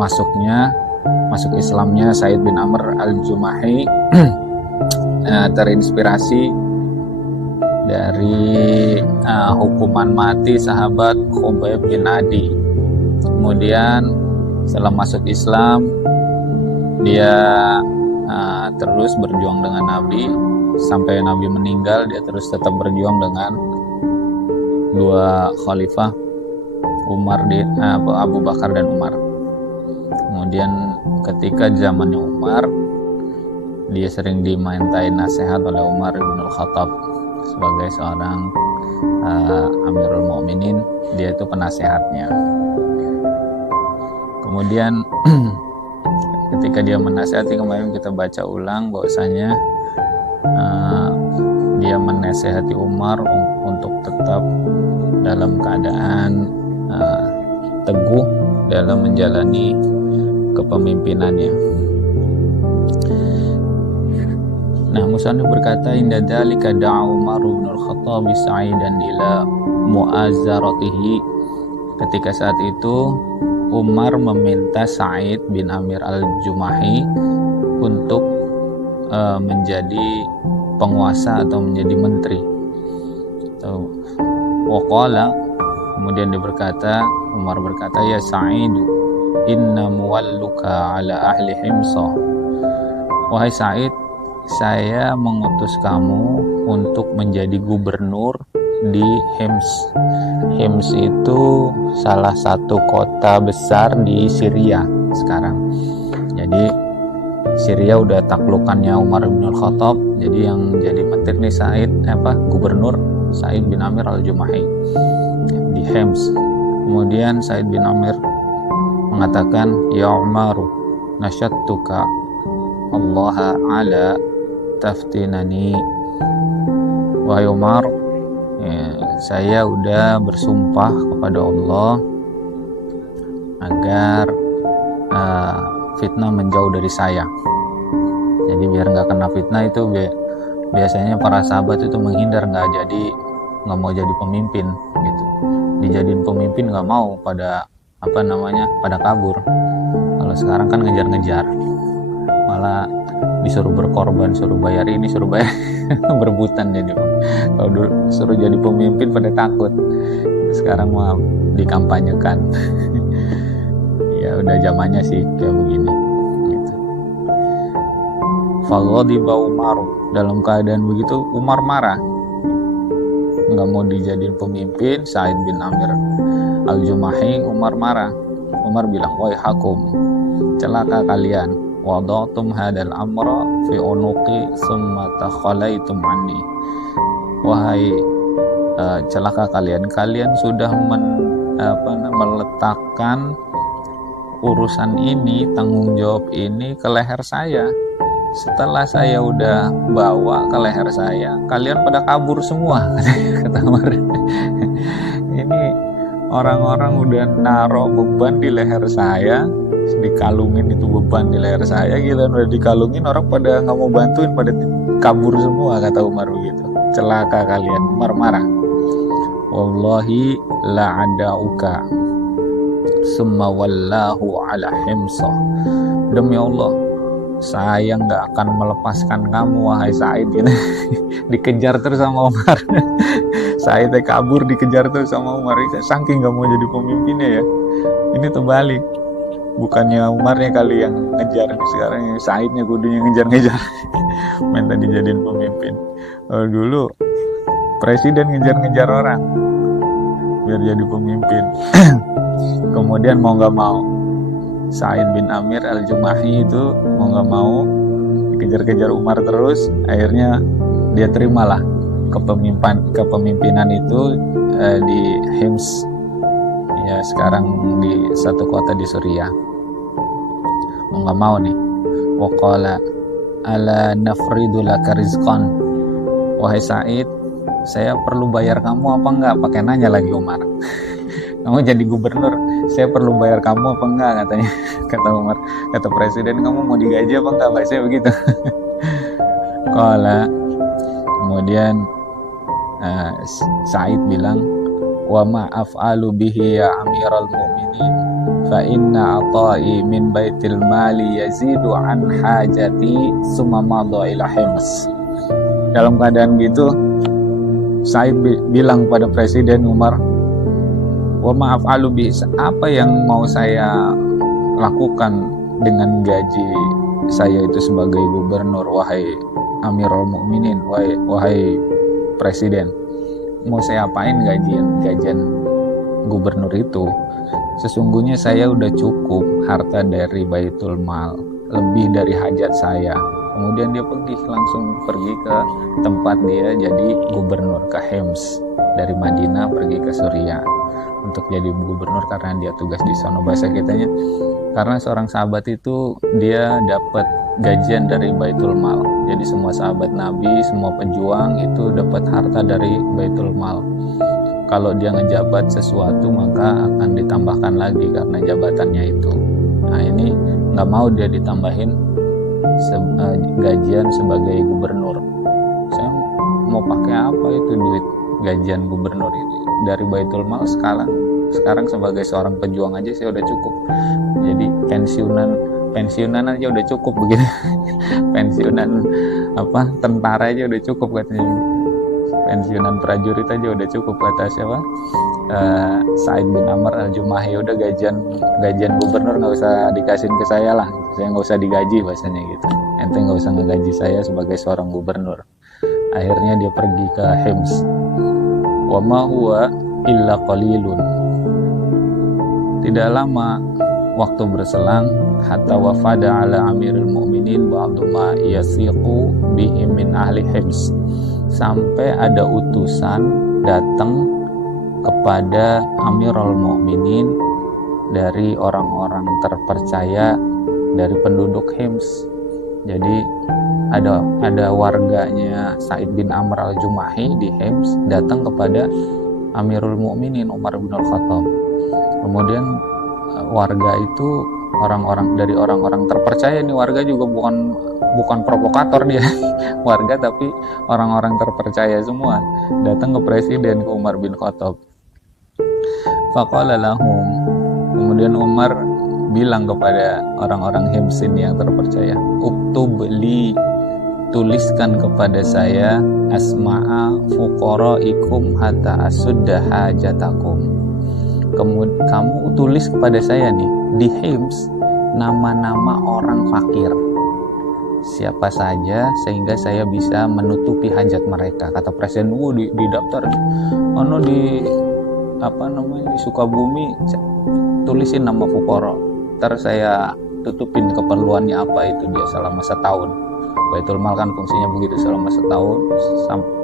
masuk Islamnya Sa'id bin Amr al-Jumahi terinspirasi dari hukuman mati sahabat Khubayb bin Adi. Kemudian setelah masuk Islam, dia terus berjuang dengan Nabi sampai Nabi meninggal. Dia terus tetap berjuang dengan dua khalifah, Abu Bakar dan Umar. Kemudian ketika zamannya Umar, dia sering dimintai nasihat oleh Umar bin Khattab sebagai seorang Amirul Mukminin. Dia itu penasehatnya. Kemudian ketika dia menasihati, kemarin kita baca ulang bahwasanya dia menasihati Umar untuk tetap dalam keadaan teguh dalam menjalani kepemimpinannya. Nah, musannif berkata, inda dzalika da'a Umar bin Al-Khattab Sa'idan ila mu'azzaratihi. Ketika saat itu Umar meminta Sa'id bin Amir al-Jumahi untuk menjadi penguasa atau menjadi menteri. Waqala, kemudian dia berkata, Umar berkata, ya Sa'idu, inna muwalluka ala ahli Himsa. Wahai Sa'id, saya mengutus kamu untuk menjadi gubernur di Hims. Hims itu salah satu kota besar di Syria sekarang. Jadi Syria udah taklukannya Umar bin Al-Khattab. Jadi yang jadi menteri nih gubernur Sa'id bin Amir al-Jumahi di Hims. Kemudian Sa'id bin Amir mengatakan, ya Umaru, nasyattuka Allah ala taftinani. Wahai Umar, saya udah bersumpah kepada Allah agar fitnah menjauh dari saya. Jadi biar nggak kena fitnah itu biasanya para sahabat itu menghindar, nggak mau jadi pemimpin gitu. Dijadiin pemimpin nggak mau, pada kabur. Kalau sekarang kan ngejar-ngejar, malah disuruh berkorban, suruh bayar ini, suruh bayar berebutan. Jadi kalau dulu suruh jadi pemimpin pada takut, sekarang mah dikampanyekan. Ya udah zamannya sih kayak begini gitu. Faghadiba Umar, dalam keadaan begitu Umar marah, nggak mau dijadiin pemimpin Sa'id bin Amir al-Jumahi. Umar marah. Umar bilang, wahai hakum, celaka kalian, wada'tum hadal amra fi unuqi summa takhalaitum anni. Wahai celaka kalian sudah meletakkan urusan ini, tanggung jawab ini ke leher saya. Setelah saya udah bawa ke leher saya, kalian pada kabur semua, kata Umar. Ini orang-orang udah naruh beban di leher saya, dikalungin itu beban di leher saya, gila, udah dikalungin, orang pada nggak mau bantuin, pada kabur semua, kata Umar begitu. Celaka kalian. Umar marah. Wallahi la adauka summa wallahu ala Himsa. Demi Allah, saya nggak akan melepaskan kamu, wahai Sa'id. Dikejar terus sama Umar. Sa'id kabur, dikejar terus sama Umar. Saking nggak mau jadi pemimpinnya ya. Ini terbalik. Bukannya Umarnya kali yang ngejar, sekarang Sa'idnya kudunya ngejar-ngejar. Minta dijadiin pemimpin. Kalau dulu presiden ngejar-ngejar orang biar jadi pemimpin. Kemudian mau nggak mau Sa'id bin Amir al-Jumahi itu mau nggak mau dikejar-kejar Umar terus, akhirnya dia terimalah kepemimpinan itu di Hims, ya sekarang di satu kota di Suriah. Mau nggak mau nih, waqala ala nafridu laka rizqan. Wahai Sa'id, saya perlu bayar kamu apa enggak? Pakai nanya lagi Umar. Kamu jadi gubernur, saya perlu bayar kamu apa enggak, katanya. Kata Umar, kata presiden, kamu mau digaji apa enggak? Bahasanya begitu. Kemudian Sa'id bilang, wa ma af'alu bihi ya amiral mu'minin fa inna ata'i min baitil mali yazidu an hajati summa madha ila Hims. Dalam keadaan gitu, Said bilang pada Presiden Umar, wa ma'af'alu bi, apa yang mau saya lakukan dengan gaji saya itu sebagai gubernur, wahai Amirul Mukminin, wahai Presiden, mau saya apain gajian gubernur itu? Sesungguhnya saya udah cukup harta dari Baitul Mal, lebih dari hajat saya. Kemudian dia langsung pergi ke tempat dia jadi gubernur, ke Hims. Dari Madinah pergi ke Suriah untuk jadi gubernur karena dia tugas di sono. Bahasa kitanya, karena seorang sahabat itu dia dapat gajian dari Baitul Mal. Jadi semua sahabat Nabi, semua pejuang itu dapat harta dari Baitul Mal. Kalau dia ngejabat sesuatu maka akan ditambahkan lagi karena jabatannya itu. Nah ini nggak mau dia ditambahin gajian sebagai gubernur. Saya mau pakai apa itu duit gajian gubernur ini dari Baitul Mal? Sekarang sebagai seorang pejuang aja saya udah cukup. Jadi pensiunan aja udah cukup begitu. Pensiunan tentara aja udah cukup katanya. Pensiunan prajurit aja udah cukup, kata siapa? Said bin Amr al-Jumahi. Udah gajian gubernur nggak usah dikasihin ke saya lah, saya nggak usah digaji, bahasanya gitu. Ente nggak usah ngegaji saya sebagai seorang gubernur. Akhirnya dia pergi ke Hims. Wa ma huwa illa qalilun. Tidak lama waktu berselang, hatta wafada ala Amirul Mukminin ba'du ma yasiqu bihi min ahli Hims. Sampai ada utusan datang kepada Amirul Mukminin dari orang-orang terpercaya dari penduduk Hims. Jadi ada warganya Said bin Amr al-Jumahi di Hims datang kepada Amirul Mukminin Umar bin Khattab. Kemudian warga itu orang-orang terpercaya. Nih warga juga bukan provokator dia warga, tapi orang-orang terpercaya semua datang ke Presiden, ke Umar bin Khattab. Faqala lahum, kemudian Umar bilang kepada orang-orang Hims ini yang terpercaya, uktub li, tuliskan kepada saya asma'a fuqaraikum hatta asudda hajatakum. Kamu tulis kepada saya nih di Hims nama-nama orang fakir siapa saja sehingga saya bisa menutupi hajat mereka. Kata Presiden, di daftar di di Sukabumi tulisin nama fuqara, ntar saya tutupin keperluannya apa itu dia selama setahun. Baitul Mal kan fungsinya begitu, selama setahun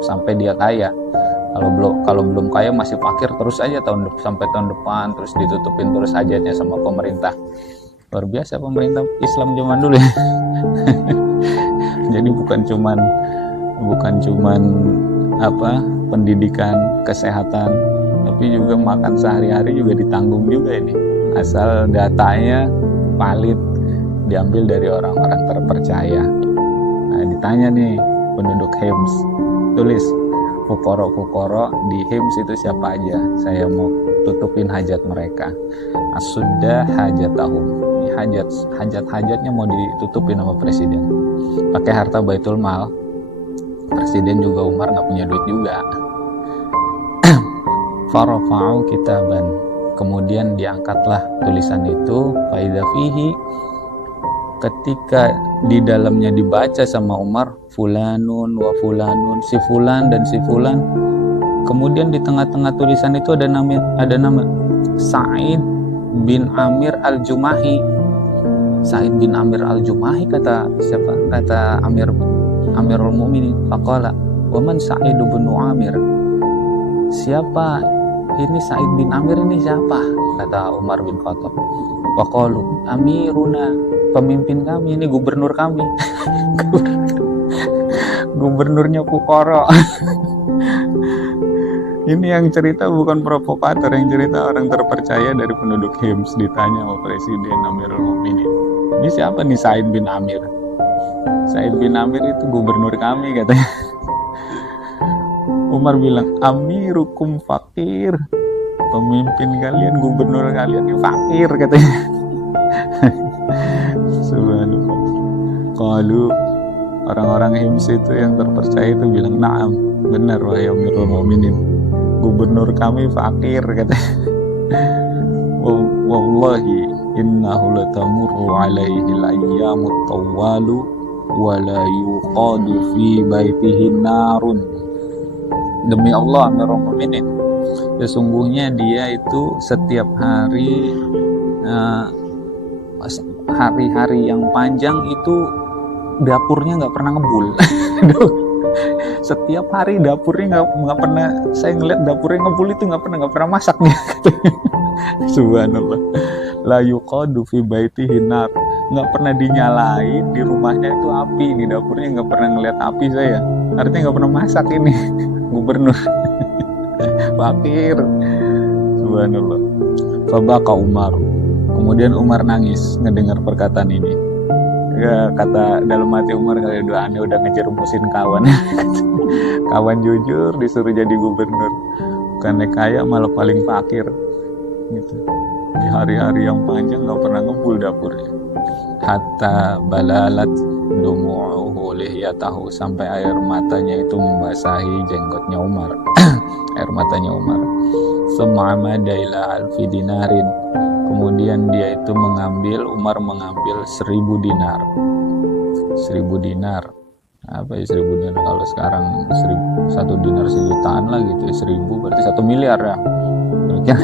sampai dia kaya. Kalau belum kaya masih fakir terus aja sampai tahun depan, terus ditutupin terus hajatnya sama pemerintah. Luar biasa pemerintah Islam zaman dulu ya. Jadi bukan cuman pendidikan, kesehatan, tapi juga makan sehari-hari juga ditanggung juga ini. Asal datanya valid, diambil dari orang-orang terpercaya. Nah, ditanya nih penduduk Hims, tulis fukoro di Hims itu siapa aja, saya mau tutupin hajat mereka. Asudda hajatahum, hajat-hajatnya mau ditutupin sama Presiden. Pakai harta Baitul Mal. Presiden juga Umar nggak punya duit juga. Farafa'u kitaban, kemudian diangkatlah tulisan itu. Faidha fihi, ketika di dalamnya dibaca sama Umar, fulanun wa fulanun, si fulan dan si fulan. Kemudian di tengah-tengah tulisan itu ada nama Said bin Amir al-Jumahi. Said bin Amir al-Jumahi, kata siapa? Kata Amirul Mukminin. Faqala, wa man Sa'id bin Amir? Siapa ini Said bin Amir ini siapa? Kata Umar bin Khattab. Faqalu, amiruna, pemimpin kami, ini gubernur kami. Gubernurnya fuqara. Ini yang cerita bukan provokator, yang cerita orang terpercaya dari penduduk Hims, ditanya sama Presiden Amirul Mukminin. Ini siapa nih Said bin Amir? Said bin Amir itu gubernur kami, katanya. Umar bilang, amirukum fakir. pemimpin kalian, gubernur kalian ini fakir katanya. Subhanallah. Kalau orang-orang Hims itu yang terpercaya itu bilang, "Na'am, benar wahai Amirul Mukminin. Gubernur kami fakir," katanya. "Wallahi innahu latamurru alaihi al-ayyamut tawwalu wa la yuqadu fi baitihi narun." Demi Allah Amirul Mukminin, sesungguhnya dia itu setiap hari hari-hari yang panjang itu dapurnya nggak pernah ngebul. Setiap hari dapurnya nggak pernah, saya ngeliat dapurnya ngebul itu nggak pernah masak nih. Subhanallah. La yuqadu fi baitihi nar, nggak pernah dinyalain di rumahnya itu api, di dapurnya nggak pernah ngeliat api saya. Artinya nggak pernah masak ini gubernur. Fakir. Subhanallah. Fabaka Umar. Kemudian Umar nangis ngedengar perkataan ini. Ya, kata dalam hati Umar, kali dua aneh udah ngejerumusin kawan. Kawan jujur disuruh jadi gubernur, bukannya kaya malah paling fakir gitu. Di hari-hari yang panjang nggak pernah ngebul dapurnya. Hatta balalat dumu'uhu lihyatahu, sampai air matanya itu membasahi jenggotnya Umar. Air matanya Umar. Summa amada ila alfi dinarin, kemudian dia itu Umar mengambil 1000 dinar. 1000 dinar. Apa ya 1000 dinar kalau sekarang? 1 dinar sejutaan lah gitu. 1000 berarti 1 miliar ya. Mungkin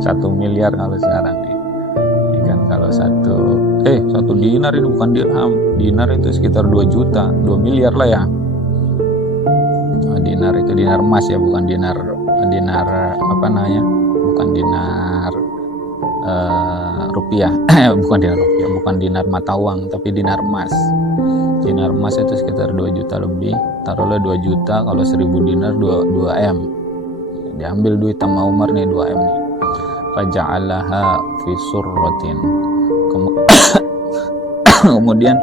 1 miliar kalau sekarang nih. Kan kalau 1 dinar ini bukan dirham. Dinar itu sekitar 2 juta, 2 miliar lah ya. Dinar itu dinar emas ya, bukan dinar apa namanya? Bukan dinar rupiah. bukan dinar mata uang, tapi dinar emas. Dinar emas itu sekitar 2 juta lebih. Taruhlah 2 juta, kalau 1000 dinar 2 M. Diambil duit sama Umar nih 2 M nih. Faja'alaha fi surratin. Kemudian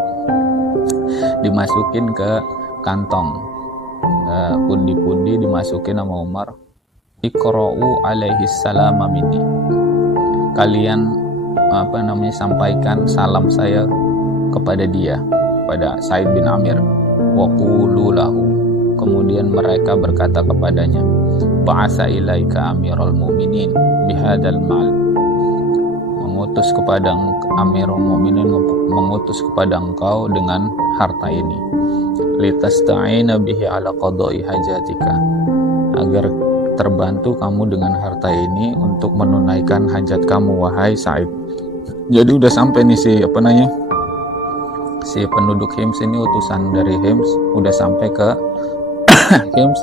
dimasukin ke kantong. Pundi-pundi dimasukin sama Umar. Iqra'u alaihi salama minni. Kalian sampaikan salam saya kepada dia, kepada Sa'id bin Amir. Wa qulu lahu. Kemudian mereka berkata kepadanya, ba'atsa ilaika Amirul Mukminin bihadzal mal. Mengutus kepada Amirul Mukminin, mengutus kepada engkau dengan harta ini. Litasta'ina bihi ala qada'i hajatika, agar terbantu kamu dengan harta ini untuk menunaikan hajat kamu wahai Sa'id. Jadi udah sampai nih si penduduk Hims ini, utusan dari Hims udah sampai ke Hims,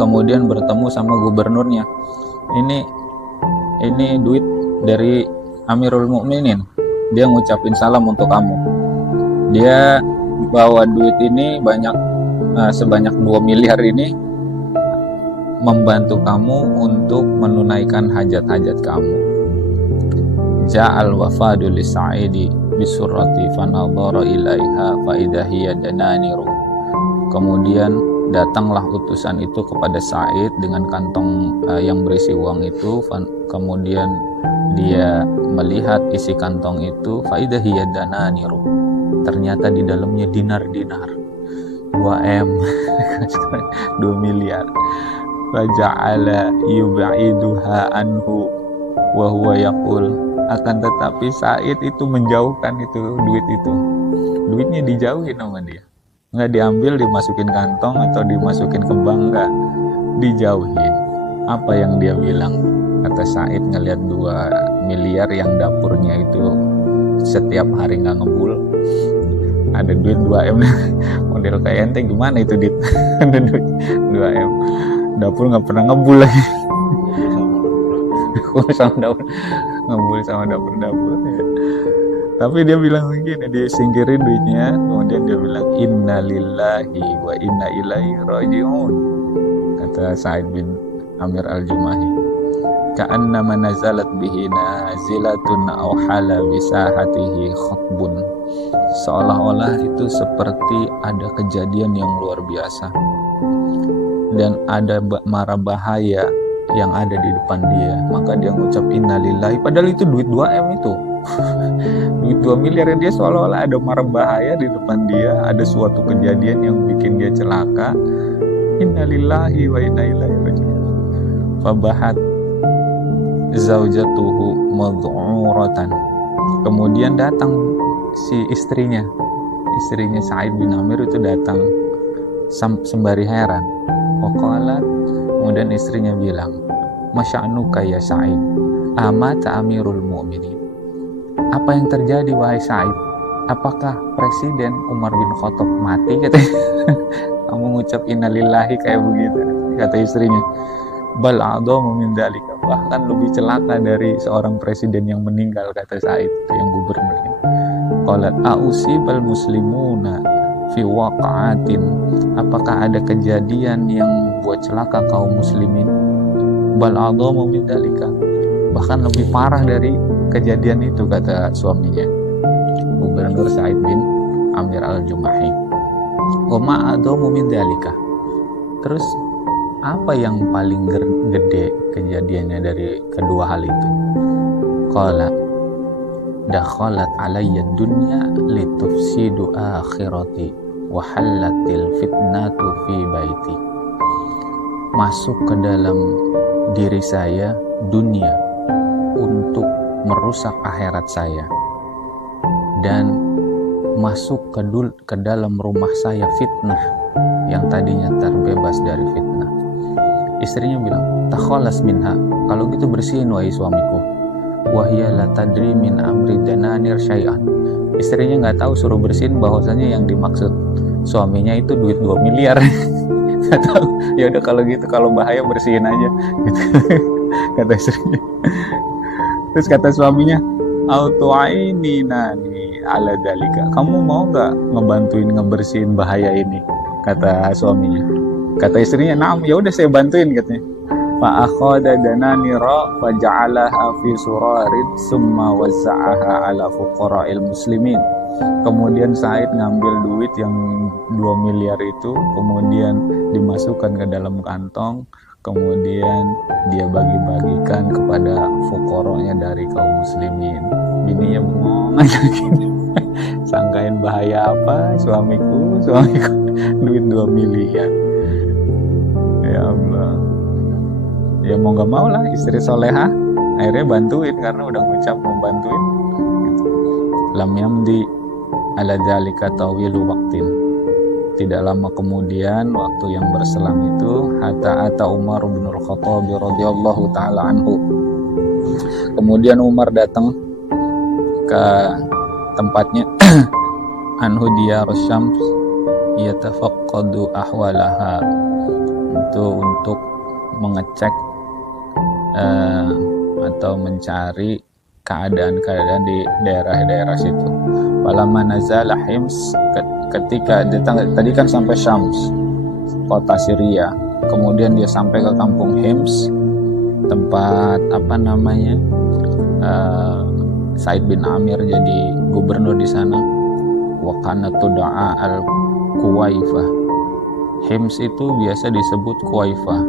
kemudian bertemu sama gubernurnya. Ini duit dari Amirul Mukminin, dia ngucapin salam untuk kamu. Dia bawa duit ini sebanyak 2 miliar ini membantu kamu untuk menunaikan hajat-hajat kamu. Ja'al wafadu li Sa'idi bisurrati fanadhara ilaiha fa idza hiya dananiru. Kemudian datanglah utusan itu kepada Sa'id dengan kantong yang berisi uang itu. Kemudian dia melihat isi kantong itu, fa idza hiya dananiru. Ternyata di dalamnya dinar-dinar 2 M. 2 miliar. Faja'ala yub'iduha anhu wa huwa yaqul, akan tetapi Sa'id itu menjauhkan itu duit itu. Duitnya dijauhin sama dia. Nggak diambil dimasukin kantong atau dimasukin ke bank, nggak, dijauhin. Apa yang dia bilang? Kata Sa'id ngelihat 2 miliar yang dapurnya itu setiap hari nggak ngebul, ada duit 2 M. Model kayak ente gimana itu duit? Ada duit 2 M, dapur nggak pernah ngebul lagi. Ngebul sama dapur-dapur ya. Tapi dia bilang begini, dia singkirin duitnya, kemudian dia bilang inna lillahi wa inna ilaihi raji'un. Kata Sa'id bin Amir al-Jumahi, ka'annama nazalat bihi nazilatun aw hala bisahatihi khatbun. Seolah-olah itu seperti ada kejadian yang luar biasa dan ada mara bahaya yang ada di depan dia, maka dia ngucap innalillahi, padahal itu duit 2M itu. Duit 2 miliar, dia seolah-olah ada mara bahaya di depan dia, ada suatu kejadian yang bikin dia celaka. Innalillahi wa inna ilaihi raji'un. Fabahat zaujatuhu mad'uratan. Kemudian datang si istrinya Sa'id bin Amir itu datang sembari heran. Waqalat, kemudian istrinya bilang, masya'nuka ya Sa'id, amata amirul mu'minin. Apa yang terjadi wahai Sa'id? Apakah Presiden Umar bin Khattab mati? Katanya. Kamu ngucap innalillahi kayak begitu, kata istrinya. Bal a'dhamu min dzalika, bahkan lebih celaka dari seorang presiden yang meninggal, kata Sa'id, yang gubernurnya. Qalat a'usibal muslimuna fi waqa'atin, apakah ada kejadian yang membuat celaka kaum muslimin? Bal a'dhamu min dzalika, bahkan lebih parah dari kejadian itu, kata suaminya, Gubernur Sa'id bin Amir al-Jumahi. Wa ma a'dhamu min dzalika, terus apa yang paling gede kejadiannya dari kedua hal itu? Qala dakhalat alayya dunya litufsidu akhirati wa halatil fitnatu fi baiti. Masuk ke dalam diri saya dunia untuk merusak akhirat saya, dan masuk ke dalam rumah saya fitnah yang tadinya terbebas dari fitnah. Istrinya bilang, takhalas minha, kalau gitu bersihin wahai suamiku. Wahia la tadri min amri dananir syai'an. Istrinya nggak tahu suruh bersihin, bahwasanya yang dimaksud suaminya itu duit 2 miliar. Nggak tahu. Ya udah kalau gitu, kalau bahaya bersihin aja gitu. Kata istrinya. Terus kata suaminya, autu'aini nani ala dalika, kamu mau nggak ngebantuin ngebersihin bahaya ini? Kata suaminya. Kata istrinya, "Na'am, ya udah saya bantuin," katanya. Fa akhadha dananira fa ja'alaha fi surarin summa wazza'aha ala fuqara'il muslimin. Kemudian Sa'id ngambil duit yang 2 miliar itu, kemudian dimasukkan ke dalam kantong, kemudian dia bagi-bagikan kepada fuqara'nya dari kaum muslimin. Bininya bengong aja gini. Sangkain bahaya apa, suamiku duit 2 miliar. Ya Allah, ya mau gak mau lah, istri soleha akhirnya bantuin karena udah ngucap mau bantuin gitu. Lam yamdi ala dzalika tawilu waqtin, tidak lama kemudian waktu yang berselang itu, hatta ata Umar bin Al-Khattab radhiyallahu taala anhu. Kemudian Umar datang ke tempatnya anhu diyarus syams yatafaqqadu ahwalaha, itu untuk mengecek atau mencari keadaan-keadaan di daerah-daerah situ. Falamma nazala Hims, ketika datang tadi kan sampai Syams, kota Syria, kemudian dia sampai ke kampung Hims, tempat Sa'id bin Amir jadi gubernur di sana. Wa kana tud'a al-Kuwaifah, Hims itu biasa disebut Kuwaifah.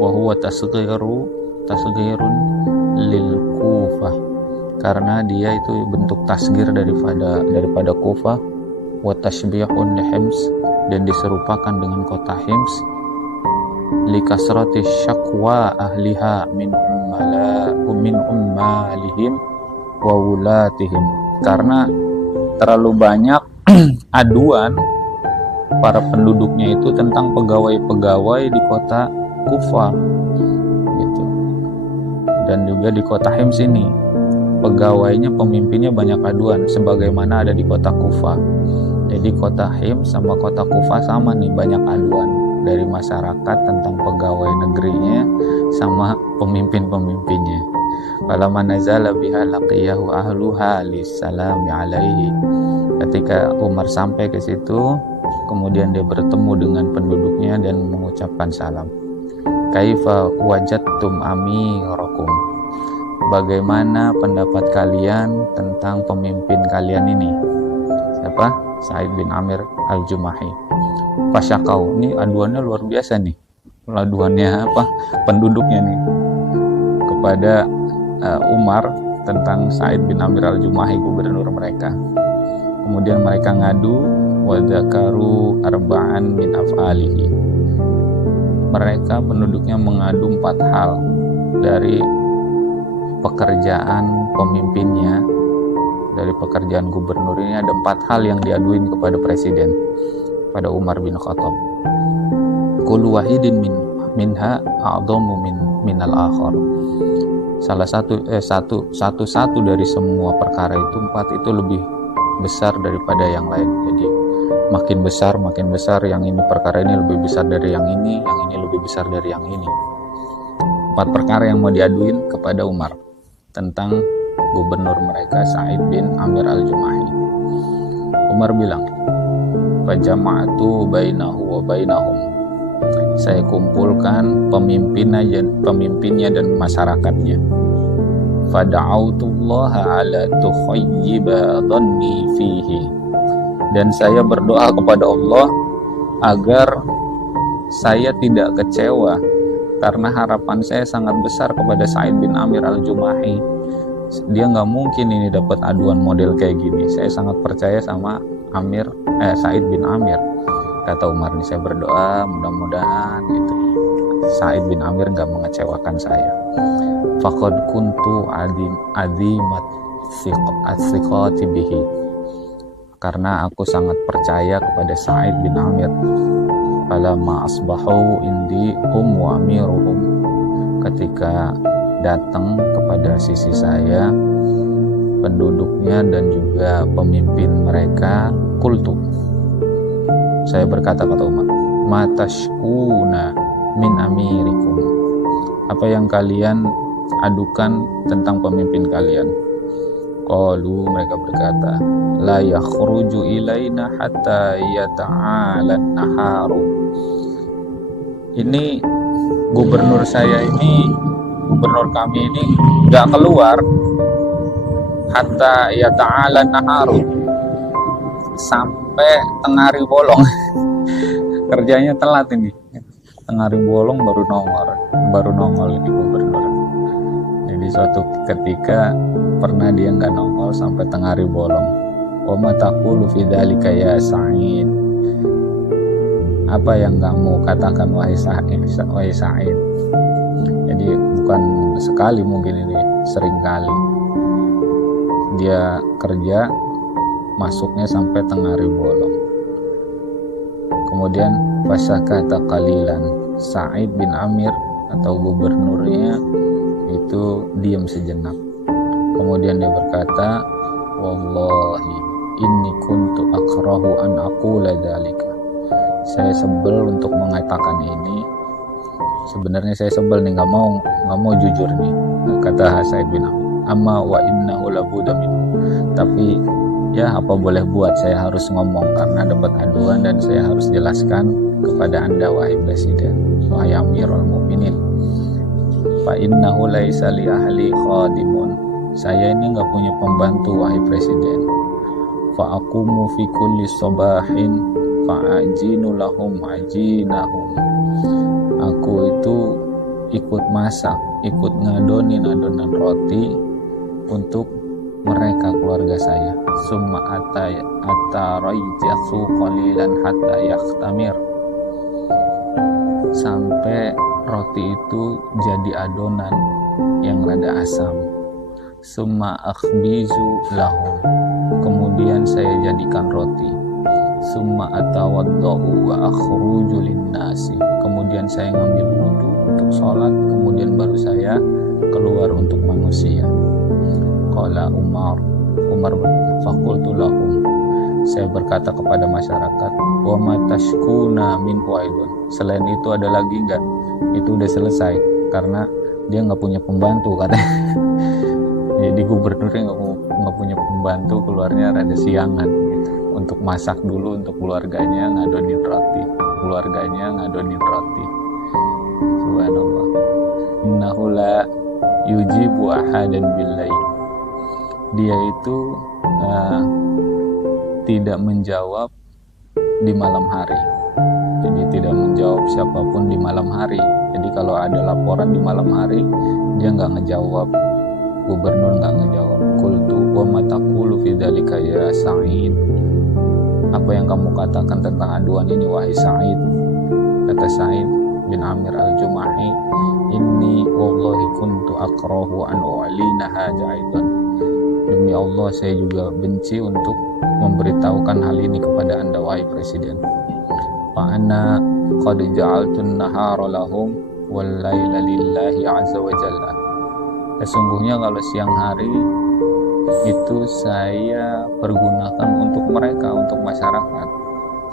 Wa huwa tasghirun lil Kufah, karena dia itu bentuk tasghir daripada Kufah. Wa tashbihun li Hims, dan diserupakan dengan kota Hims. Li kasrati syakwa ahliha min ummalihim wa wulatihim, karena terlalu banyak aduan para penduduknya itu tentang pegawai-pegawai di kota Kufah gitu. Dan juga di kota Hims ini pegawainya, pemimpinnya banyak aduan sebagaimana ada di kota Kufah. Jadi kota Hims sama kota Kufah sama nih, banyak aduan dari masyarakat tentang pegawai negerinya sama pemimpin-pemimpinnya. Falamma nazala biha laqiyahu ahluha lissalami alaihi. Ketika Umar sampai ke situ, kemudian dia bertemu dengan penduduknya dan mengucapkan salam. Kaifa wajadtum amirakum, bagaimana pendapat kalian tentang pemimpin kalian ini? Siapa? Sa'id bin Amir al-Jumahi. Fasyakau, ini aduannya luar biasa nih, laduannya penduduknya nih kepada Umar tentang Sa'id bin Amir al-Jumahi, gubernur mereka. Kemudian mereka ngadu, wa dzakaru arba'an min af'alihi. Mereka penduduknya mengadu 4 hal dari pekerjaan pemimpinnya. Dari pekerjaan gubernur ini ada 4 hal yang diaduin kepada presiden, pada Umar bin Khattab. Kullu wahidin minha a'dhamu minal akhar. Salah satu dari semua perkara itu 4 itu lebih besar daripada yang lain. Jadi makin besar yang ini, perkara ini lebih besar dari yang ini lebih besar dari yang ini. 4 perkara yang mau diaduin kepada Umar tentang gubernur mereka Sa'id bin Amir al-Jumahi. Umar bilang, fajama'tu bainahu wa bainahum. Saya kumpulkan pemimpinnya dan masyarakatnya. Fada'autullaha ala tukhayyiba dhanni fihi. Dan saya berdoa kepada Allah agar saya tidak kecewa, karena harapan saya sangat besar kepada Sa'id bin Amir al-Jumahi. Dia nggak mungkin ini dapat aduan model kayak gini. Saya sangat percaya sama Sa'id bin Amir. Kata Umar nih, saya berdoa mudah-mudahan gitu Sa'id bin Amir nggak mengecewakan saya. Faqad kuntu azimat thiqati bihi. Karena aku sangat percaya kepada Sa'id bin Amir. Falamma asbahu indi wa amiruhum. Ketika datang kepada sisi saya penduduknya dan juga pemimpin mereka, qultu, saya berkata, kata Umar, matashkuna min amirikum. Apa yang kalian adukan tentang pemimpin kalian? Qalu, mereka berkata, la yakhruju ilaina hatta yata'ala naharu. Ini gubernur kami ini gak keluar hatta yata'ala naharu, sampai tengah hari bolong. Kerjanya telat ini, tengah hari bolong baru nongol ini gubernur. Jadi suatu ketika pernah dia nggak nongol sampai tengah hari bolong. Wa ma taqulu fi dzalika ya Sa'id. Apa yang kamu katakan wahai Sa'id? Jadi bukan sekali, mungkin ini sering kali dia kerja masuknya sampai tengah hari bolong. Kemudian fasakata qalilan. Sa'id bin Amir atau gubernurnya itu diam sejenak. Kemudian dia berkata, wallahi inni kuntu akrahu an aqula dzalika. Saya sebel untuk mengatakan ini. Sebenarnya saya sebel nih, nggak mau jujur nih, kata Sa'id bin Amir. Amma wa innahu labudda min. Tapi ya apa boleh buat, saya harus ngomong karena dapat aduan dan saya harus jelaskan kepada Anda wahai Presiden, wahai Amirul Mukminin. Fa innahu laisa li ahli khadimun. Saya ini enggak punya pembantu wahai Presiden. Fa aqumu fi kulli sabahin fa ajinu lahum ajinahum. Aku itu ikut masak, ikut ngadonin adonan roti untuk mereka, keluarga saya. Summa atarayjathu qalilan hatta yakhtamir. Sampai roti itu jadi adonan yang rada asam. Summa akhbizu lahum. Kemudian saya jadikan roti. Summa atawaddau wa akhruju linnasi. Kemudian saya ngambil wudu untuk sholat. Kemudian baru saya keluar untuk manusia. Qala Umar berkata, faqultu lahum. Saya berkata kepada masyarakat, wa ma tashkuna min aidun. Selain itu ada lagi enggak? Itu udah selesai karena dia nggak punya pembantu katanya. Jadi gubernurnya nggak punya pembantu, keluarnya rada siangan gitu. Untuk masak dulu untuk keluarganya, ngadonin roti. Subhanallah. Innahu la yujibu ahadan billail. Dia itu tidak menjawab di malam hari. Jadi tidak menjawab ngejawab siapapun di malam hari. Jadi kalau ada laporan di malam hari, dia nggak ngejawab, gubernur nggak ngejawab. Qultu wa ma taqulu fi dzalika ya Sa'id, apa yang kamu katakan tentang aduan ini wahai Sa'id? Kata Sa'id bin Amir al-Jumahi, inni wallahi kuntu akrahu an u'linaha aidan. Demi Allah saya juga benci untuk memberitahukan hal ini kepada Anda wahai Presiden. Fa ana qad ja'altun nahara lahum wal laila lillahi azza wa jalla. Sesungguhnya kalau siang hari itu saya pergunakan untuk mereka, untuk masyarakat.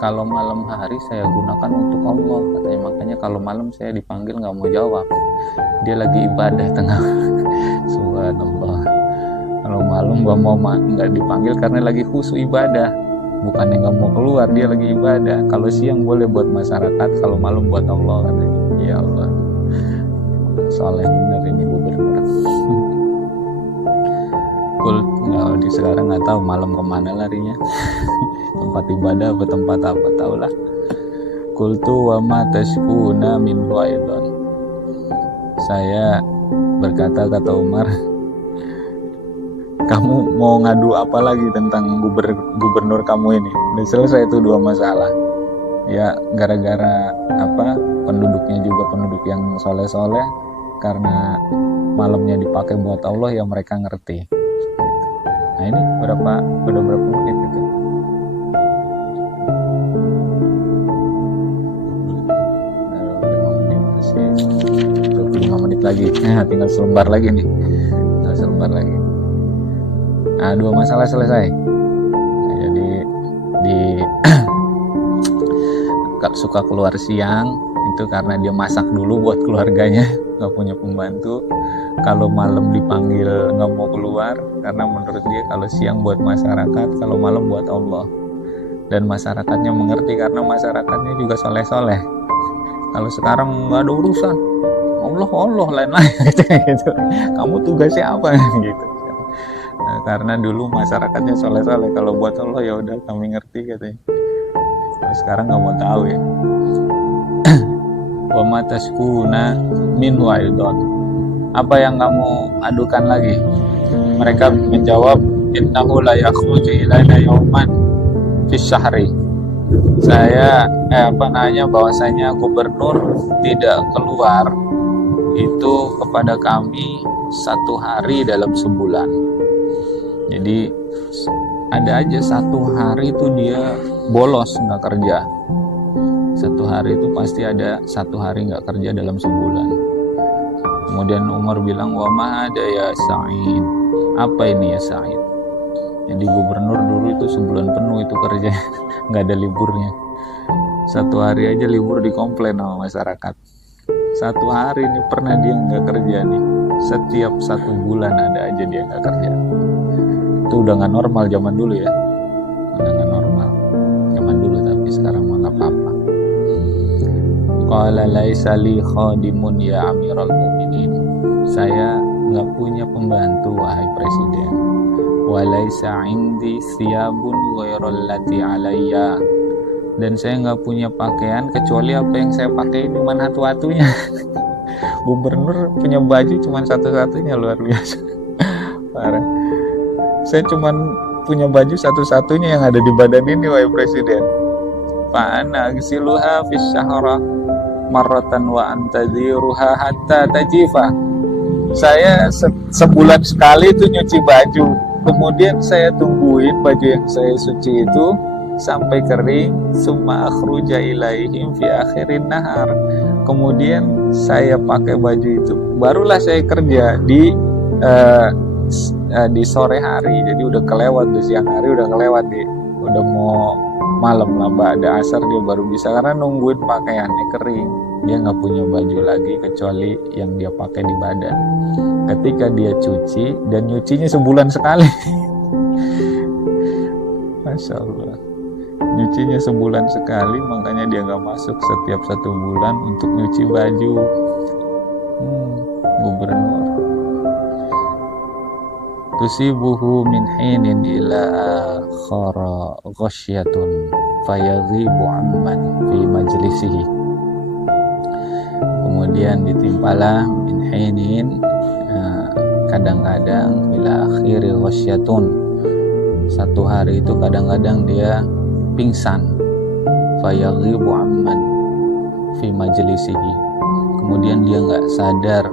Kalau malam hari saya gunakan untuk Allah, katanya. Makanya kalau malam saya dipanggil nggak mau jawab, dia lagi ibadah tengah. Subhanallah. Kalau malam nggak dipanggil karena lagi khusyuk ibadah, bukannya nggak mau keluar, dia lagi ibadah. Kalau siang boleh buat masyarakat, kalau malam buat Allah, katanya. Ya Allah, soleh bener ini gubernur. Di sekarang nggak tahu malam kemana larinya. Tempat ibadah atau tempat apa, tahulah. Qultu wa ma tashkuna min aidan. Saya berkata, kata Umar, kamu mau ngadu apa lagi tentang gubernur kamu ini? Udah selesai itu 2 masalah. Ya gara-gara apa, penduduknya juga penduduk yang soleh-soleh, karena malamnya dipakai buat Allah, ya mereka ngerti. Nah ini udah berapa menit itu? 25 menit lagi. Nah, tinggal selembar lagi nih. Nah, 2 masalah selesai. Nah, jadi suka keluar siang itu karena dia masak dulu buat keluarganya, nggak punya pembantu. Kalau malam dipanggil nggak mau keluar karena menurut dia kalau siang buat masyarakat, kalau malam buat Allah. Dan masyarakatnya mengerti karena masyarakatnya juga soleh-soleh. Kalau sekarang nggak ada urusan, Allah lain-lain gitu. Kamu tugasnya apa gitu. Nah, karena dulu masyarakatnya soleh-soleh, kalau buat Allah ya udah kami ngerti katanya. Nah, sekarang nggak mau tahu ya. Wa ma tashkuna min aidan. Apa yang kamu adukan lagi? Mereka menjawab, innahu la yakhruju ilaina yawman fi syahri. Saya bahwasanya gubernur tidak keluar itu kepada kami 1 hari dalam sebulan. Jadi ada aja 1 hari itu dia bolos nggak kerja. 1 hari itu pasti ada 1 hari nggak kerja dalam sebulan. Kemudian Umar bilang, wa ma ada ya Sa'id. Apa ini ya Sa'id? Jadi gubernur dulu itu sebulan penuh itu kerja, nggak ada liburnya. 1 hari aja libur dikomplain sama masyarakat. 1 hari ini pernah dia nggak kerja nih. Setiap 1 bulan ada aja dia nggak kerja. Itu udah nggak normal zaman dulu ya. Udah nggak normal zaman dulu, tapi sekarang mah nggak apa-apa. Qala laisa li khadimun ya Amirul Mukminin. Saya nggak punya pembantu wahai Presiden. Wa laisa indi thiyabun ghairal lati alayya. Dan saya nggak punya pakaian kecuali apa yang saya pakai cuma satu-satunya. Gubernur punya baju cuma satu-satunya, luar biasa. Parah. Saya cuma punya baju satu-satunya yang ada di badan ini wahai Presiden. Fa ana agsiluha fis syahra marratan wa antadziruha hatta tajifa. Saya sebulan sekali itu nyuci baju, kemudian saya tungguin baju yang saya suci itu sampai kering. Summa akhruja ilaihim fi akhirin nahar. Kemudian saya pakai baju itu, barulah saya kerja di sore hari. Jadi udah kelewat, di siang hari udah kelewat, udah mau malam lah, ada asar dia baru bisa, karena nungguin pakaiannya kering. Dia nggak punya baju lagi kecuali yang dia pakai di badan. Ketika dia cuci, dan nyucinya sebulan sekali. Masya Allah, nyucinya sebulan sekali, makanya dia nggak masuk setiap 1 bulan untuk nyuci baju. Gubernur. Tusibuhu min hinin ila akhara ghasyatun fayadhibu amman fi majlisihi. Kemudian ditimpalah min hinin, kadang-kadang ila akhiri ghasyatun, satu hari itu kadang-kadang dia pingsan, fayaghibu amman fi majlisihi, kemudian dia nggak sadar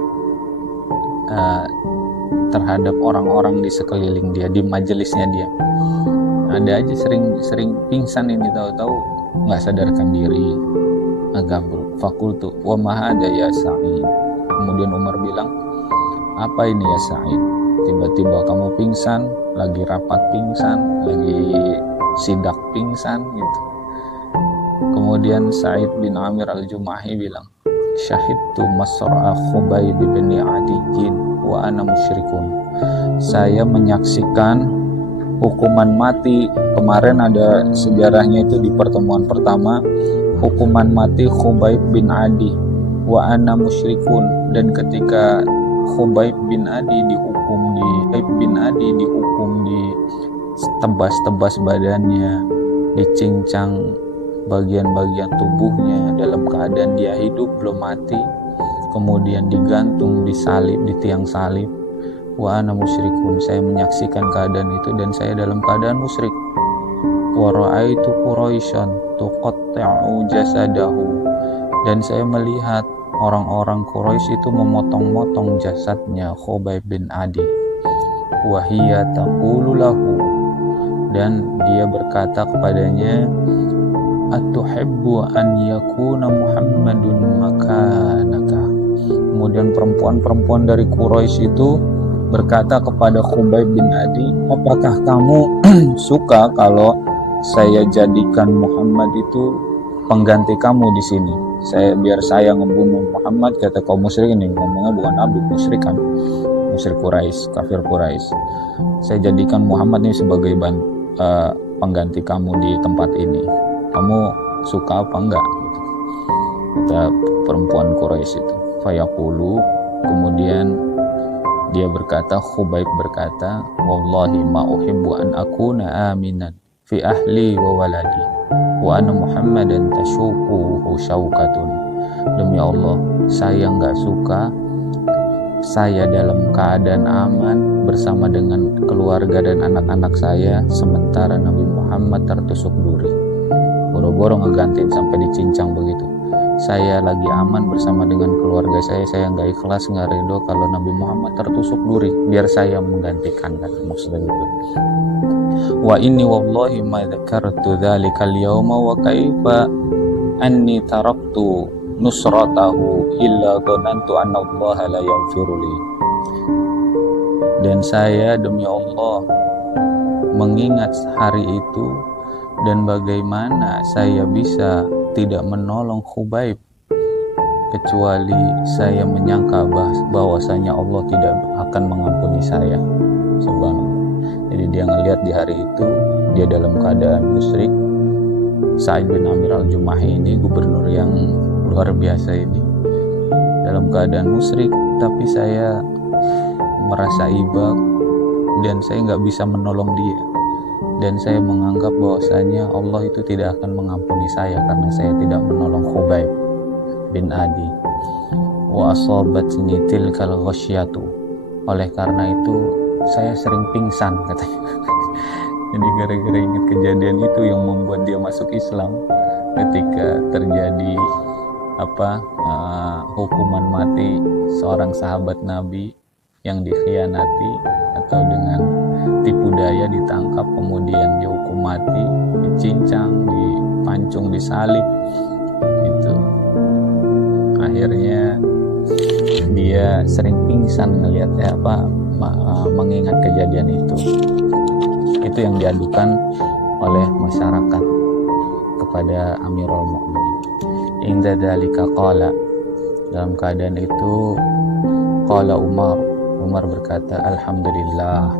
terhadap orang-orang di sekeliling dia, di majelisnya dia. Ada aja sering pingsan ini, tahu-tahu nggak sadarkan diri. Agak fakultu wa ma hada ya Sa'id. Kemudian Umar bilang, apa ini ya Sa'id? Tiba-tiba kamu pingsan, lagi rapat pingsan, lagi sidak pingsan gitu. Kemudian Sa'id bin Amir al-Jumahi bilang, syahidtu masra'a Khubayb bin Adiyyin wa ana musyrikun. Saya menyaksikan hukuman mati. Kemarin ada sejarahnya itu di pertemuan pertama, hukuman mati Khubayb bin Adi wa ana musyrikun. Dan ketika Khubayb bin Adi dihukum di tebas-tebas badannya, dicincang bagian-bagian tubuhnya dalam keadaan dia hidup belum mati, kemudian digantung di tiang salib. Wa ana musyrikun, saya menyaksikan keadaan itu dan saya dalam keadaan musyrik. Wa ra'aitu Quraisyan tuqatta'u jasadahu, dan saya melihat orang-orang Quraisy itu memotong-motong jasadnya Khubayb bin Adi. Wa hiya taqulu lahu, dan dia berkata kepadanya, atuhibbu an yakuna Muhammadun makanaka. Kemudian perempuan-perempuan dari Quraisy itu berkata kepada Khubayb bin Adi, apakah kamu suka kalau saya jadikan Muhammad itu pengganti kamu di sini? Biar saya ngebunuh Muhammad, kata kaum musyrik. Ini ngomongnya bukan Nabi, musyrik kan, musyrik Quraisy, kafir Quraisy. Saya jadikan Muhammad ini sebagai pengganti kamu di tempat ini. Kamu suka apa enggak? Kata perempuan Quraisy itu. Fayaqulu, kemudian dia berkata, Khubayb berkata, wallahi ma uhibbu an akuna aminan fi ahli wa waladi wa anna Muhammadan tashuquhu syaukatun. Demi Allah, saya enggak suka saya dalam keadaan aman bersama dengan keluarga dan anak-anak saya, sementara Nabi Muhammad tertusuk duri. Boro-boro ngegantiin sampai dicincang begitu. Saya lagi aman bersama dengan keluarga saya nggak ikhlas, nggak ridho kalau Nabi Muhammad tertusuk duri, biar saya menggantikan, kan maksudnya gitu. Wa inni wallahi ma dzakartu dzalika al-yawma wa kaifa anni taraktu nusratahu illa dhanantu anna Allah la yaghfiru li. Dan saya demi Allah mengingat hari itu, dan bagaimana saya bisa tidak menolong Khubayb kecuali saya menyangka bahwasanya Allah tidak akan mengampuni saya. Subhanallah. Jadi dia ngelihat di hari itu dia dalam keadaan musyrik. Sa'id bin Amir al-Jumahi ini, gubernur yang luar biasa ini, dalam keadaan musyrik, tapi saya merasa iba dan saya nggak bisa menolong dia. Dan saya menganggap bahwasanya Allah itu tidak akan mengampuni saya karena saya tidak menolong Khubayb bin Adi. Wa asabatni tilkal ghasyatu, oleh karena itu saya sering pingsan, katanya. Jadi gara-gara ingat kejadian itu yang membuat dia masuk Islam, ketika terjadi hukuman mati seorang sahabat Nabi yang dikhianati atau dengan tipu daya ditangkap, kemudian dihukum mati, dicincang, dipancung, disalib. Itu akhirnya dia sering pingsan mengingat kejadian itu. Itu yang diadukan oleh masyarakat kepada Amirul Mukminin. Inda dzalika qala, dalam keadaan itu qala Umar berkata, alhamdulillah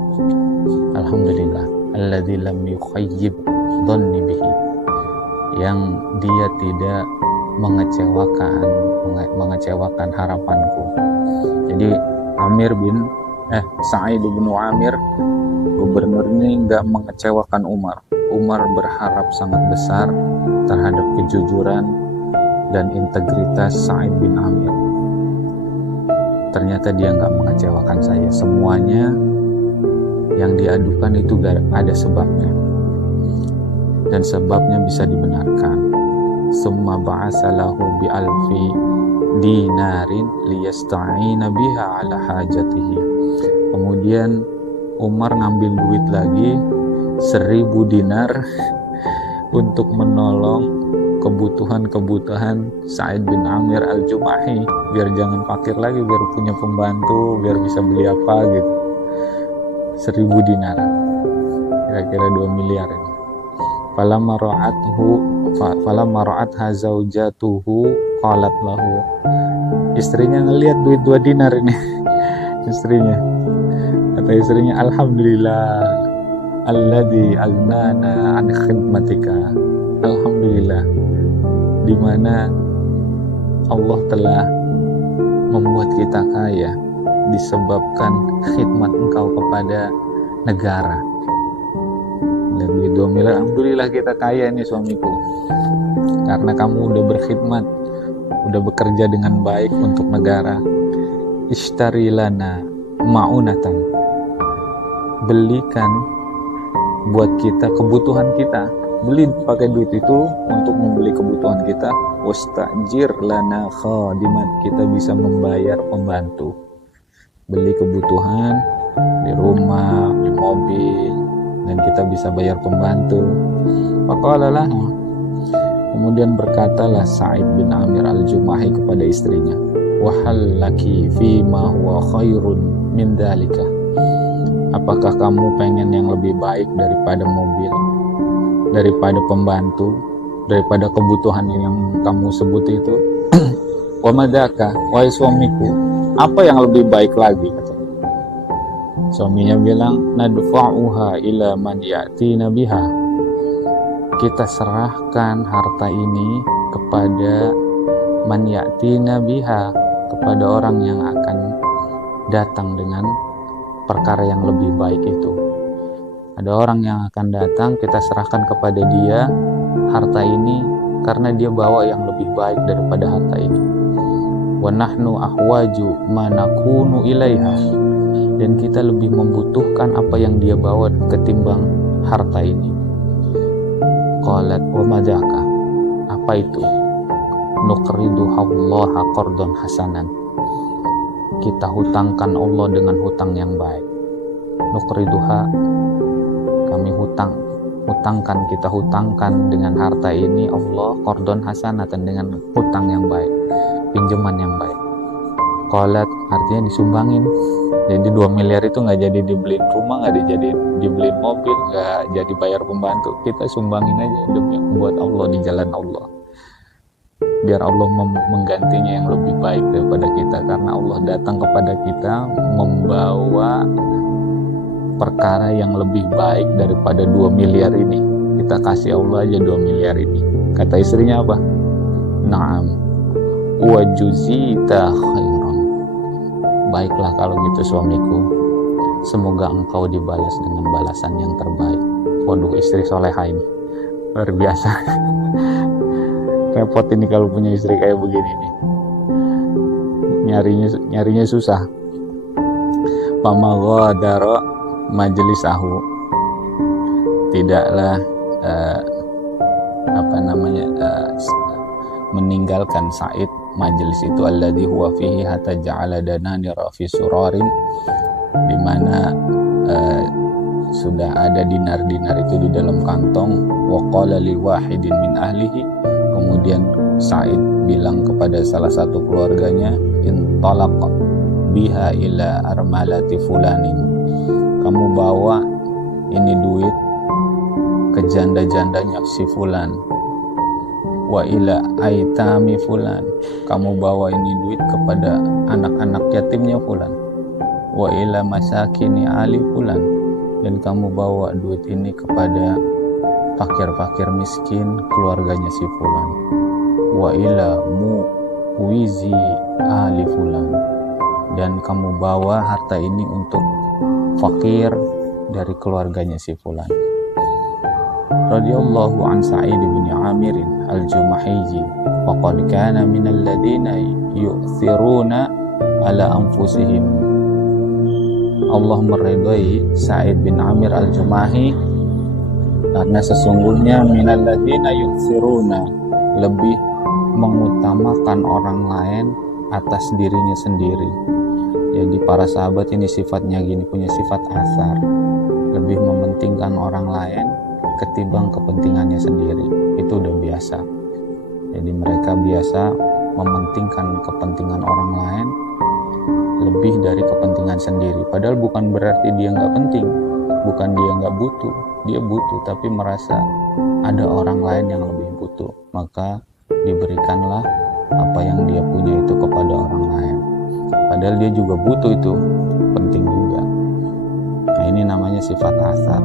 alladzi lam yukhayyib dhanni bihi, yang dia tidak mengecewakan harapanku. Jadi Sa'id bin Amir, gubernur ini enggak mengecewakan Umar. Umar berharap sangat besar terhadap kejujuran dan integritas Sa'id bin Amir. Ternyata dia nggak mengecewakan saya. Semuanya yang diadukan itu ada sebabnya, dan sebabnya bisa dibenarkan. Summa ba'asalahu bi alfi dinarin liyasta'ina biha ala hajatihi. Kemudian Umar ngambil duit lagi 1000 dinar untuk menolong kebutuhan Sa'id bin Amir al-Jumahi, biar jangan fakir lagi, biar punya pembantu, biar bisa beli apa gitu. 1000 dinar, kira-kira 2 miliar ini. Falamma ra'atha zaujatuhu qalat lahu. Istrinya ngelihat duit 2 dinar ini. Kata istrinya, alhamdulillah alladzi aghnana an khidmatika. Alhamdulillah, di mana Allah telah membuat kita kaya disebabkan khidmat engkau kepada negara. Lebih 2 miliar, alhamdulillah kita kaya nih suamiku, karena kamu udah berkhidmat, udah bekerja dengan baik untuk negara. Ishtari lana ma'unatan, belikan buat kita kebutuhan kita, beli pakai duit itu untuk membeli kebutuhan kita. Wastajir lana khadiman, kita bisa membayar pembantu, beli kebutuhan di rumah, di mobil, dan kita bisa bayar pembantu. Faqala, kemudian berkatalah Sa'id bin Amir al-Jumahi kepada istrinya, wahal laki fima huwa khairun min dalika. Apakah kamu pengen yang lebih baik daripada mobil, daripada pembantu, daripada kebutuhan yang kamu sebut itu? Wa madaka, wahai suamiku, apa yang lebih baik lagi? Suaminya bilang, nadfa'uha ila man ya'tina biha. Kita serahkan harta ini kepada man ya'tina biha, kepada orang yang akan datang dengan perkara yang lebih baik itu. Ada orang yang akan datang, kita serahkan kepada dia harta ini karena dia bawa yang lebih baik daripada harta ini. Wa nahnu ahwaju ma nakunu ilaiha, dan kita lebih membutuhkan apa yang dia bawa ketimbang harta ini. Qalat wa madaka, apa itu? Nuqridu hallaha qardon hasanan, kita hutangkan Allah dengan hutang yang baik. Nuqriduha, kami kita hutangkan dengan harta ini Allah qardon hasanatan, dengan hutang yang baik, pinjaman yang baik. Qalat, artinya disumbangin. Jadi 2 miliar itu nggak jadi dibeliin rumah, nggak jadi dibeliin mobil, nggak jadi bayar pembantu. Kita sumbangin aja demi buat Allah, di jalan Allah, biar Allah menggantinya yang lebih baik daripada kita. Karena Allah datang kepada kita membawa perkara yang lebih baik daripada 2 miliar ini. Kita kasih Allah aja 2 miliar ini. Kata istrinya apa? Naam wa juzita khairan. Baiklah kalau gitu suamiku, semoga engkau dibalas dengan balasan yang terbaik. Waduh, istri soleha ini luar biasa. Repot ini kalau punya istri kayak begini nih, nyarinya susah. Pamaghadara majlisahu, tidaklah meninggalkan Sa'id majelis itu, alladhi huwa fihi hatta ja'ala dananira fi surarin, di mana sudah ada dinar-dinar itu di dalam kantong. Wa qala li wahidin min ahlihi, kemudian Sa'id bilang kepada salah satu keluarganya, intalaq biha ila armalati fulanin, kamu bawa ini duit ke janda-jandanya si fulan. Wa ila aitami fulan, kamu bawa ini duit kepada anak-anak yatimnya fulan. Wa ila masakini ali fulan, dan kamu bawa duit ini kepada fakir-fakir miskin keluarganya si fulan. Wa ila muwizi ali fulan, dan kamu bawa harta ini untuk fakir dari keluarganya si fulan. radhiyallahu an Sa'id bin Amir al-Jumahi wa qad kana min alladhina yu'thiruna ala anfusihim. Allah meridhai Sa'id bin Amir al-Jumahi karena sesungguhnya min alladhina yu'thiruna, lebih mengutamakan orang lain atas dirinya sendiri. Jadi para sahabat ini sifatnya gini, punya sifat asar, lebih mementingkan orang lain ketimbang kepentingannya sendiri. Itu udah biasa. Jadi mereka biasa mementingkan kepentingan orang lain lebih dari kepentingan sendiri. Padahal bukan berarti dia nggak penting, bukan dia nggak butuh, dia butuh, tapi merasa ada orang lain yang lebih butuh, maka diberikanlah apa yang dia punya itu kepada orang lain. Padahal dia juga butuh, itu penting juga. Nah, ini namanya sifat asar.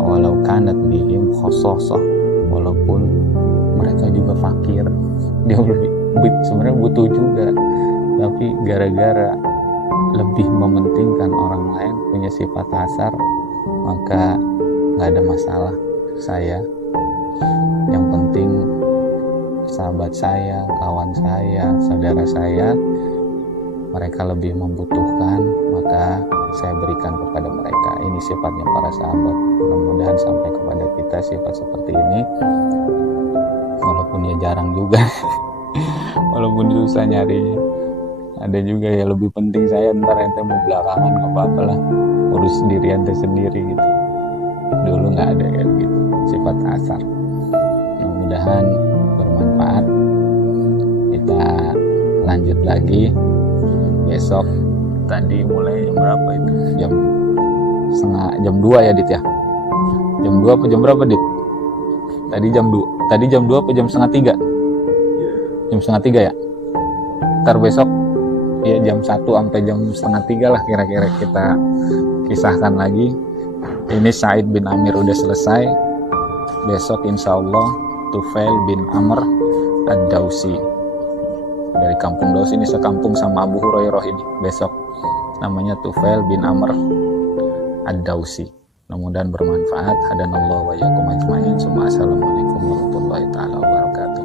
Walau kanat bihim khososoh, walaupun mereka juga fakir, dia sebenarnya butuh juga, tapi gara-gara lebih mementingkan orang lain, punya sifat asar, maka nggak ada masalah. Saya yang penting sahabat saya, kawan saya, saudara saya, mereka lebih membutuhkan, maka saya berikan kepada mereka. Ini sifatnya para sahabat. Mudah-mudahan sampai kepada kita sifat seperti ini, walaupun ya jarang juga walaupun susah nyari. Ada juga ya lebih penting saya, ntar ente mau belakangan gak apa-apa lah, urus sendiri ente sendiri gitu. Dulu nggak ada kayak gitu sifat asar. Mudah-mudahan bermanfaat. Kita lanjut lagi besok. Tadi mulai jam berapa itu? Jam 2 ya Dit ya? Jam 2 apa jam berapa Dit? Tadi jam 2 apa jam setengah 3? Jam setengah 3 ya? Ntar besok ya jam 1 sampai jam setengah 3 lah kira-kira kita kisahkan lagi. Ini Sa'id bin Amir udah selesai. Besok insya Allah Tufail bin Amr ad-Dausi dari kampung Daus, ini sekampung sama Abu Hurairah ini. Besok namanya Tufail bin Amr ad-Dausi. Mudah-mudahan bermanfaat. Hadanallahu wa iyyakum ajmain. Assalamualaikum warahmatullahi taala wabarakatuh.